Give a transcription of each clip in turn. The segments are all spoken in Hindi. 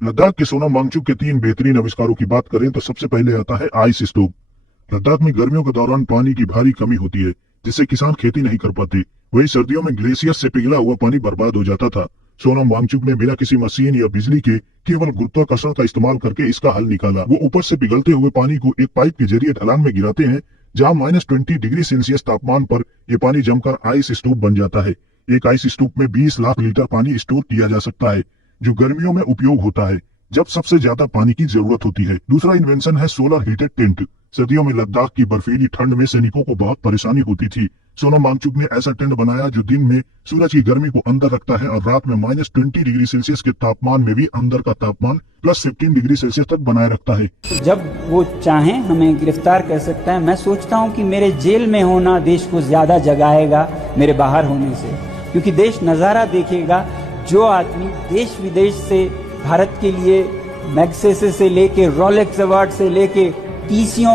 लद्दाख के सोनम वांगचुक के 3 बेहतरीन आविष्कारों की बात करें तो सबसे पहले आता है आइस स्टोव। लद्दाख में गर्मियों के दौरान पानी की भारी कमी होती है, जिससे किसान खेती नहीं कर पाते। वही सर्दियों में ग्लेशियर से पिघला हुआ पानी बर्बाद हो जाता था। सोनम वांगचुक ने बिना किसी मशीन या बिजली के केवल गुरुत्वाकर्षण का इस्तेमाल करके इसका हल निकाला। वो ऊपर से पिघलते हुए पानी को एक पाइप के जरिए ढलान में गिराते हैं, जहाँ -20 डिग्री सेल्सियस तापमान पर ये पानी जमकर आइस स्टोव बन जाता है। एक आइस स्टोव में 20 लाख लीटर पानी स्टोर किया जा सकता है, जो गर्मियों में उपयोग होता है जब सबसे ज्यादा पानी की जरूरत होती है। दूसरा इन्वेंशन है सोलर हीटेड टेंट। सर्दियों में लद्दाख की बर्फीली ठंड में सैनिकों को बहुत परेशानी होती थी। सोनम वांगचुक ने ऐसा टेंट बनाया जो दिन में सूरज की गर्मी को अंदर रखता है और रात में -20 डिग्री सेल्सियस के तापमान में भी अंदर का तापमान +15 डिग्री सेल्सियस तक बनाए रखता है। जब वो चाहें हमें गिरफ्तार कर सकता है। मैं सोचता हूँ कि मेरे जेल में होना देश को ज्यादा जगाएगा मेरे बाहर होने से, क्योंकि देश नजारा देखेगा। जो आदमी देश विदेश से भारत के लिए मैग्सेसे से लेके रोलेक्स अवार्ड से लेके टीसीओ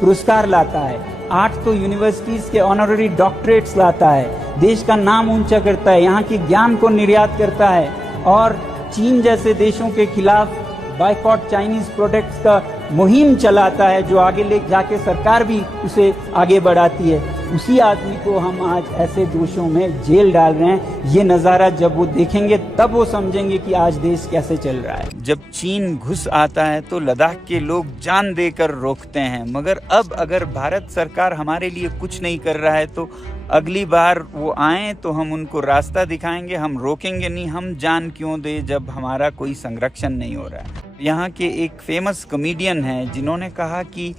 पुरस्कार लाता है, 8 तो यूनिवर्सिटीज के ऑनररी डॉक्टरेट्स लाता है, देश का नाम ऊंचा करता है, यहाँ के ज्ञान को निर्यात करता है और चीन जैसे देशों के खिलाफ बायकॉट चाइनीज प्रोडक्ट्स का मुहिम चलाता है, जो आगे ले जाके सरकार भी उसे आगे बढ़ाती है। उसी आदमी को हम आज ऐसे दोषों में जेल डाल रहे हैं। ये नज़ारा जब वो देखेंगे तब वो समझेंगे कि आज देश कैसे चल रहा है। जब चीन घुस आता है तो लद्दाख के लोग जान देकर रोकते हैं, मगर अब अगर भारत सरकार हमारे लिए कुछ नहीं कर रहा है तो अगली बार वो आए तो हम उनको रास्ता दिखाएंगे, हम रोकेंगे नहीं। हम जान क्यों दे जब हमारा कोई संरक्षण नहीं हो रहा है। यहाँ के एक फेमस कॉमेडियन हैं जिन्होंने कहा कि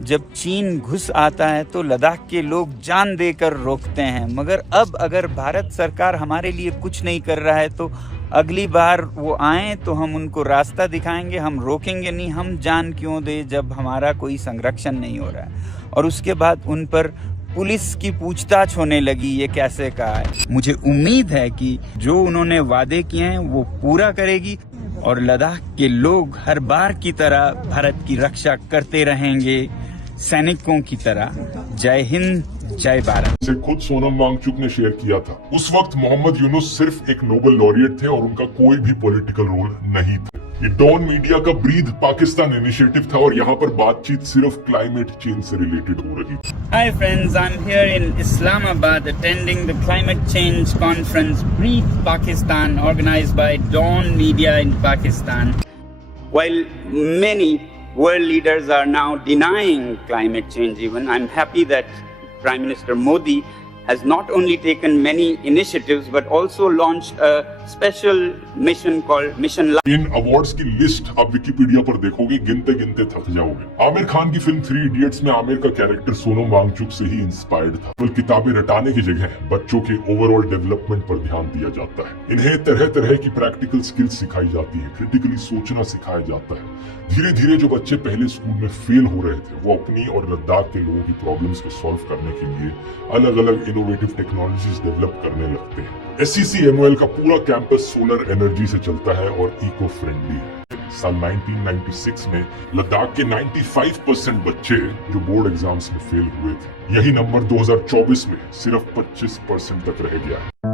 जब चीन घुस आता है तो लद्दाख के लोग जान देकर रोकते हैं, मगर अब अगर भारत सरकार हमारे लिए कुछ नहीं कर रहा है तो अगली बार वो आए तो हम उनको रास्ता दिखाएंगे, हम रोकेंगे नहीं। हम जान क्यों दे जब हमारा कोई संरक्षण नहीं हो रहा है। और उसके बाद उन पर पुलिस की पूछताछ होने लगी, ये कैसे कहा है। मुझे उम्मीद है कि जो उन्होंने वादे किए हैं वो पूरा करेगी और लद्दाख के लोग हर बार की तरह भारत की रक्षा करते रहेंगे, सैनिकों की तरह। जय हिंद, जय भारत। से खुद सोनम वांगचुक ने शेयर किया था। उस वक्त मोहम्मद यूनुस सिर्फ एक नोबेल लॉरिएट थे और उनका कोई भी पॉलिटिकल रोल नहीं था। ये डॉन मीडिया का ब्रीद पाकिस्तान इनिशिएटिव था और यहाँ पर बातचीत सिर्फ क्लाइमेट चेंज से रिलेटेड हो रही थी। Hi friends, I'm here in Islamabad attending the climate change conference Breathe Pakistan organized by Dawn Media in Pakistan. While many world leaders are now denying climate change even, I'm happy that Prime Minister Modi has not only taken many initiatives but also launched a special mission called Mission Life. In awards की लिस्ट आप विकिपीडिया पर देखोगे, गिनते गिनते थक जाओगे। आमिर खान की फिल्म 3 इडियट्स में आमिर का कैरेक्टर सोनम वांगचुक से ही इंस्पायर्ड था। तो किताबें रटाने की जगह बच्चों के ओवरऑल डेवलपमेंट पर ध्यान दिया जाता है। इन्हें तरह तरह की प्रैक्टिकल स्किल्स सिखाई जाती है, क्रिटिकली सोचना सिखाया जाता है। धीरे धीरे जो बच्चे पहले स्कूल में फेल हो रहे थे वो अपनी और लद्दाख के लोगों की प्रॉब्लम्स को सॉल्व करने के लिए अलग अलग इनोवेटिव टेक्नोलॉजीज डेवलप करने लगते हैं। SCCMOL का पूरा कैंपस सोलर एनर्जी से चलता है और इको फ्रेंडली है। साल 1996 में लद्दाख के 95% बच्चे जो बोर्ड एग्जाम्स में फेल हुए थे, यही नंबर 2024 में सिर्फ 25% तक रह गया है।